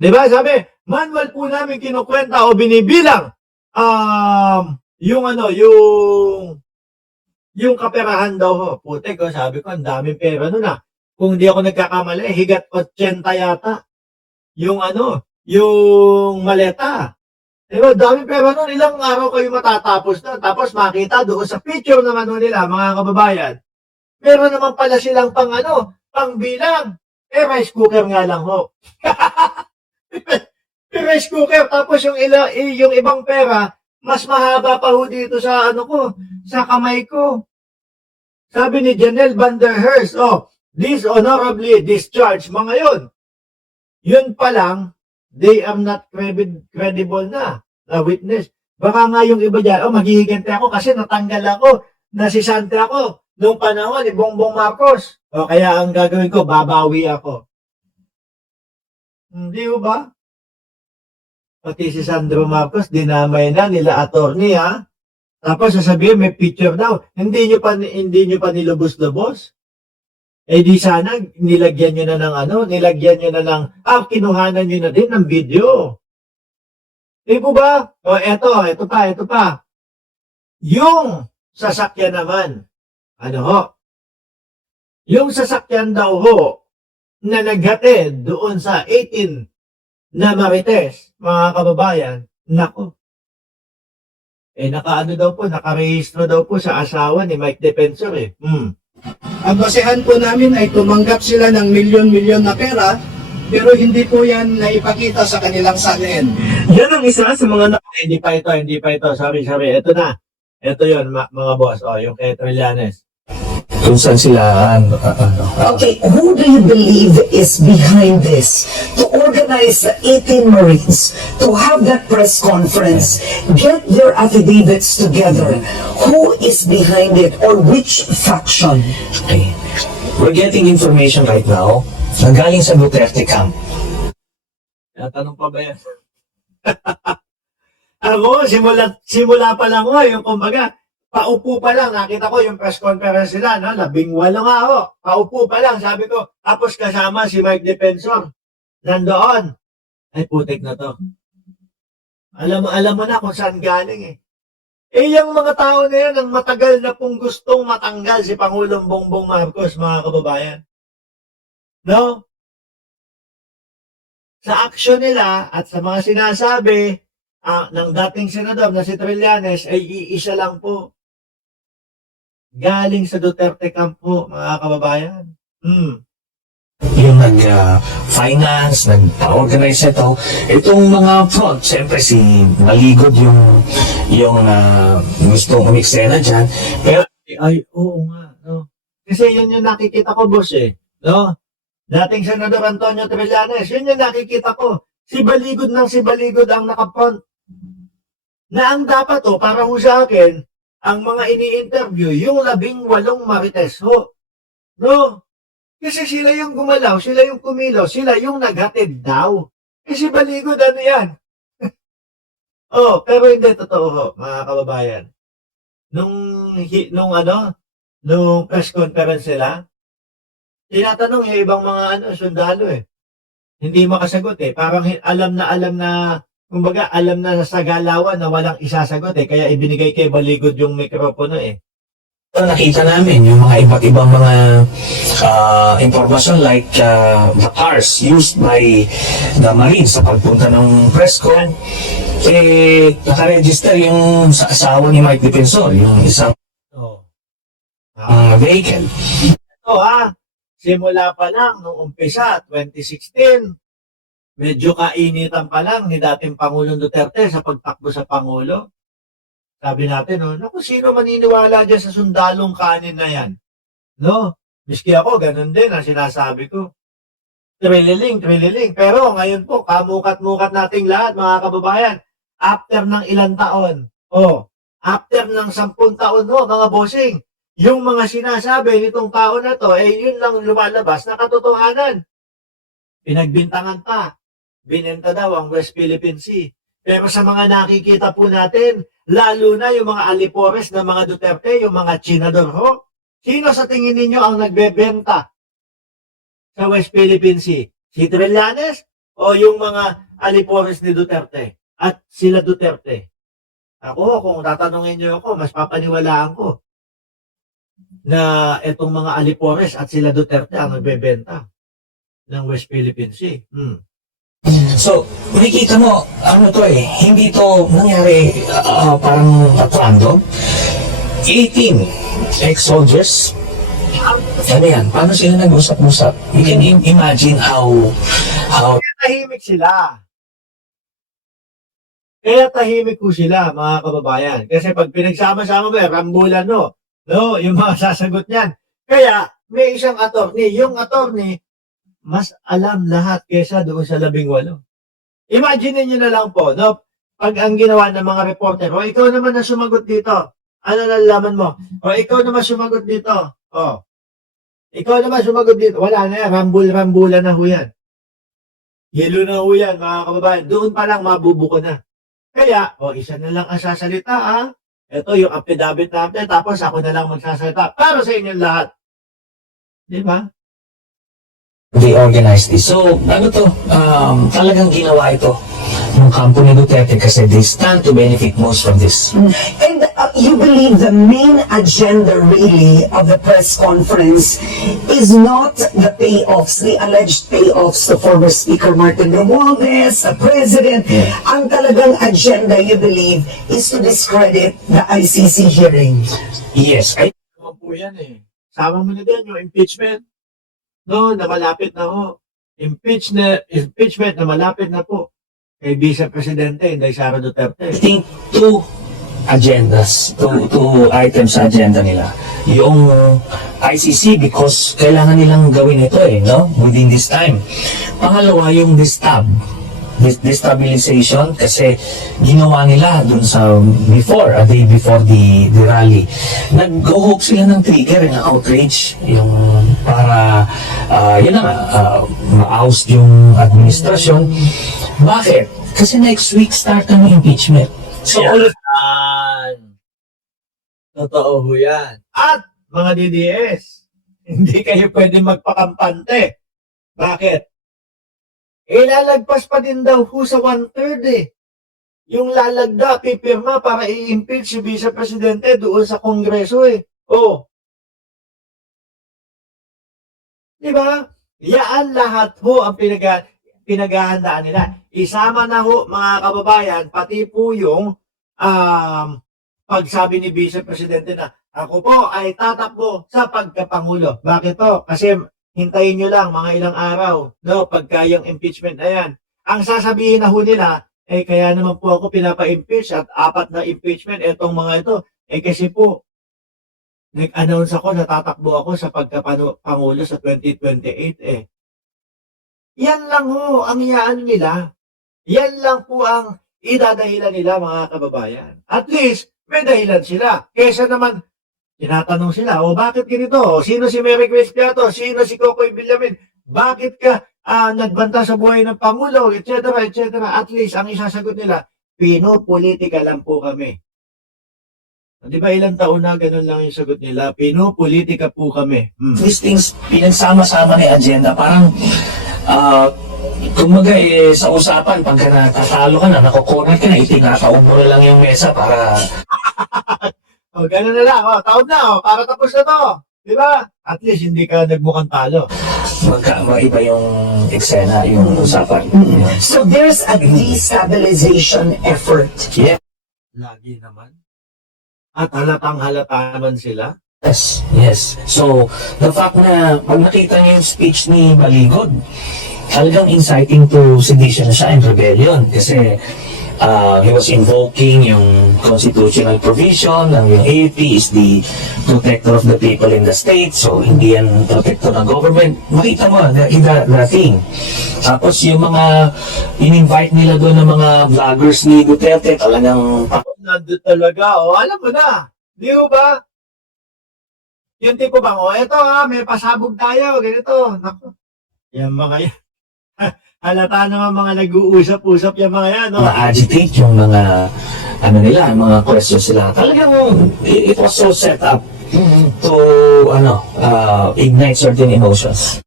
Di ba? Sabi, manual po namin kinukwenta o binibilang yung ano, yung kaperahan daw ho. Putek, sabi ko, ang daming pera nun ah. Kung di ako nagkakamali, higat 80 yata. Yung ano, yung maleta. Diba, daming pera nun, ilang araw kayo matatapos na. Tapos makita doon sa picture naman nun nila, mga kababayan, meron naman pala silang pang ano, pang bilang. Rice cooker nga lang ho. Rice cooker, tapos yung ibang pera, mas mahaba pa ho dito sa ano ko, sa kamay ko. Sabi ni Janelle Van der Herst, dishonorably discharged, mga yun. Yun pa lang, they are not credible na witness. Baka nga yung iba dyan, maghihigante ako kasi natanggal ako, nasisante ako noong panahon ni Bongbong Marcos. Kaya ang gagawin ko, babawi ako. Hindi ba? Pati si Sandro Marcos, dinamay na nila attorney ha. Tapos sasabihin, may picture daw. Hindi nyo pa nilubos-lubos. Di sana, nilagyan nyo na ng kinuhanan nyo na din ng video. Di po ba? Ito pa. Yung sasakyan naman, yung sasakyan daw ho, na naghatid doon sa 18 na Marites, mga kababayan, nako. Nakarehistro daw po sa asawa ni Mike Defensor eh. Ang basehan po namin ay tumanggap sila ng milyon-milyon na pera, pero hindi po yan naipakita sa kanilang salin. Yan ang isa sa mga hindi pa ito. Sorry. Ito na. Ito yun, mga boss. Yung kay Trillanes. Kung saan sila, Okay, who do you believe is behind this? To organize the 18 Marines, to have that press conference, get their affidavits together. Who is behind it or which faction? Okay. We're getting information right now na galing sa Duterte camp. Tanong pa ba yan? Ako, simula pa lang yung kumbaga, paupo pa lang, nakita ko yung press conference nila, 18 nga ako. Paupo pa lang, sabi ko. Tapos kasama si Mike Defensor. Nandoon. Ay, putik na to. Alam mo na kung saan galing eh. Yung mga tao na yan, ang matagal na pong gustong matanggal si Pangulong Bongbong Marcos, mga kababayan. No? Sa aksyon nila at sa mga sinasabi ng dating senador na si Trillanes ay iisa lang po. Galing sa Duterte camp po, mga kababayan. Yung nag-finance, nag-organize ito. Itong mga front, siyempre si Maligod yung gustong umiksena dyan. Pero, Oo nga, no? Kasi yun yung nakikita ko, boss no? Dating senador Antonio Trillanes, yun yung nakikita ko. Si Baligod ang nakapont. Na ang dapat para ho sa akin, ang mga ini-interview, yung 18 Marites ho. No? Kasi sila yung gumalaw, sila yung kumilaw, sila yung naghatid daw. Kasi Baligod, ano yan? Pero hindi totoo ho, mga kababayan. Nung press conference sila, tinatanong yung ibang mga sundalo Hindi makasagot Parang alam na, kumbaga, alam na sa galawan na walang isasagot kaya ibinigay kay Baligod yung mikropono nakita namin yung mga iba't ibang mga information like the cars used by the Marines sa pagpunta ng press con. Nakaregister yung sa asawa ni Mike Defensor, yung isang vehicle. Ito simula pa lang nung umpisa, 2016, medyo kainitan pa lang ni dating Pangulong Duterte sa pagtakbo sa Pangulo. Sabi natin, naku, sino maniniwala dyan sa sundalong kanin na yan? No? Miski ako, ganun din ang sinasabi ko. Trililing. Pero ngayon po, kamukat-mukat nating lahat, mga kababayan, after ng ilang taon, after ng 10 taon, mga bossing, yung mga sinasabi nitong tao na to, yun lang lumalabas na katotohanan. Pinagbintangan pa. Binenta daw ang West Philippine Sea. Pero sa mga nakikita po natin, lalo na yung mga alipores ng mga Duterte, yung mga chinador ho, sino sa tingin ninyo ang nagbebenta sa West Philippine Sea? Si Trillanes o yung mga alipores ni Duterte at sila Duterte? Ako, kung tatanungin niyo ako, mas papaniwalaan ko na itong mga alipores at sila Duterte ang nagbebenta ng West Philippine Sea. So, nakikita mo, ano to hindi to nangyari parang at random. 18 ex-soldiers, ano yan, paano sila nag-usap-usap? You can imagine how Tahimik sila. Kaya tahimik ko sila, mga kababayan. Kasi pag pinagsama-sama mo, rambulan no, yung mga sasagot niyan. Kaya, may isang attorney. Yung attorney, mas alam lahat kesa doon sa 18. Imagine niyo na lang po, no? Pag ang ginawa ng mga reporter, o ikaw naman na sumagot dito, ano nalalaman mo? O ikaw naman sumagot dito, o. Ikaw naman sumagot dito, wala na yan, rambul-rambulan na ho yan. Yelo na ho yan, mga kababayan. Doon pa lang mabubuko na. Kaya, isa na lang ang sasalita, ha? Ito yung affidavit natin, tapos ako na lang magsasalita. Para sa inyong lahat. Di ba? they organized this. So, ano to, talagang ginawa ito ng kampo ni Duterte kasi they stand to benefit most from this. And you believe the main agenda really of the press conference is not the payoffs, the alleged payoffs to former Speaker Martin Romualdez, the President. Ang talagang agenda, you believe, is to discredit the ICC hearing. Yes, Naman po yan eh. Sama mo na din yung impeachment. No, na malapit na ho. Impeachment na malapit na po. Kay Vice Presidente, Inday Sara Duterte. I think two agendas, two items sa agenda nila. Yung ICC because kailangan nilang gawin ito no? Within this time. Pangalawa, yung destabilization kasi ginawa nila dun sa a day before the rally. Nag-hope sila ng trigger, ng outrage, yung para yun na nga, ma-oust yung administrasyon. Bakit? Kasi next week start na ng impeachment. So all of Yan. Totoo ho yan. At mga DDS, hindi kayo pwede magpakampante. Bakit? Ilalagpas pa din daw ho sa 1/3 eh. Yung lalagda, pipirma para i-impeach si Vice Presidente doon sa Kongreso eh. Oh. Di ba? Yaan lahat ho ang pinaghahandaan nila. Isama na ho mga kababayan, pati po yung pagsabi ni Vice Presidente na ako po ay tatakbo sa pagkapangulo. Bakit to? Kasi hintayin nyo lang mga ilang araw, no, pagka yung impeachment na yan. Ang sasabihin na ho nila, kaya naman po ako pinapa-impeach at 4 na impeachment, etong mga ito, kasi po, nag-announce ako na tatakbo ako sa pagkapangulo sa 2028 Yan lang ho ang iyaan nila. Yan lang po ang idadahilan nila mga kababayan. At least, may dahilan sila. Kesa naman, tinatanong sila, bakit ganito? Sino si Mary Grace Piato? Sino si Cocoy Villamin? Bakit ka nagbanta sa buhay ng Pangulo? Etc. etc. At least, ang isasagot nila, pinopolitika lang po kami. Di ba ilang taon na ganun lang yung sagot nila? Pinopolitika po kami. these things, pinagsama-sama ni agenda, parang kumbaga sa usapan, pagka natatalo ka na, nakukorner ka na, itinataon mo na lang yung mesa para Ganun na lang. Taon na. Para tapos na to. Di ba? At least hindi ka nagmukhang talo. maiba yung eksena, yung usapan. So there's a destabilization effort. Yeah. Lagi naman. At halatang halata naman sila. Yes. So, the fact na pag nakita niyo yung speech ni Baligod, talagang inciting to sedition siya and rebellion kasi he was invoking yung constitutional provision ng yung AFP is the protector of the people in the state, so hindi yan protector ng government. Makita mo, the thing. Tapos yung mga in-invite nila doon ng mga vloggers ni Duterte, talagang Nandun talaga. Alam mo na. Di ba? Yung tipo bang, eto may pasabog tayo. Ganito. Naku. Yan mga yan. Halata naman mga nag-uusap-usap yung mga yan. na-agitate yung mga nila, mga questions sila. Talagang it was so set up to ignite certain emotions.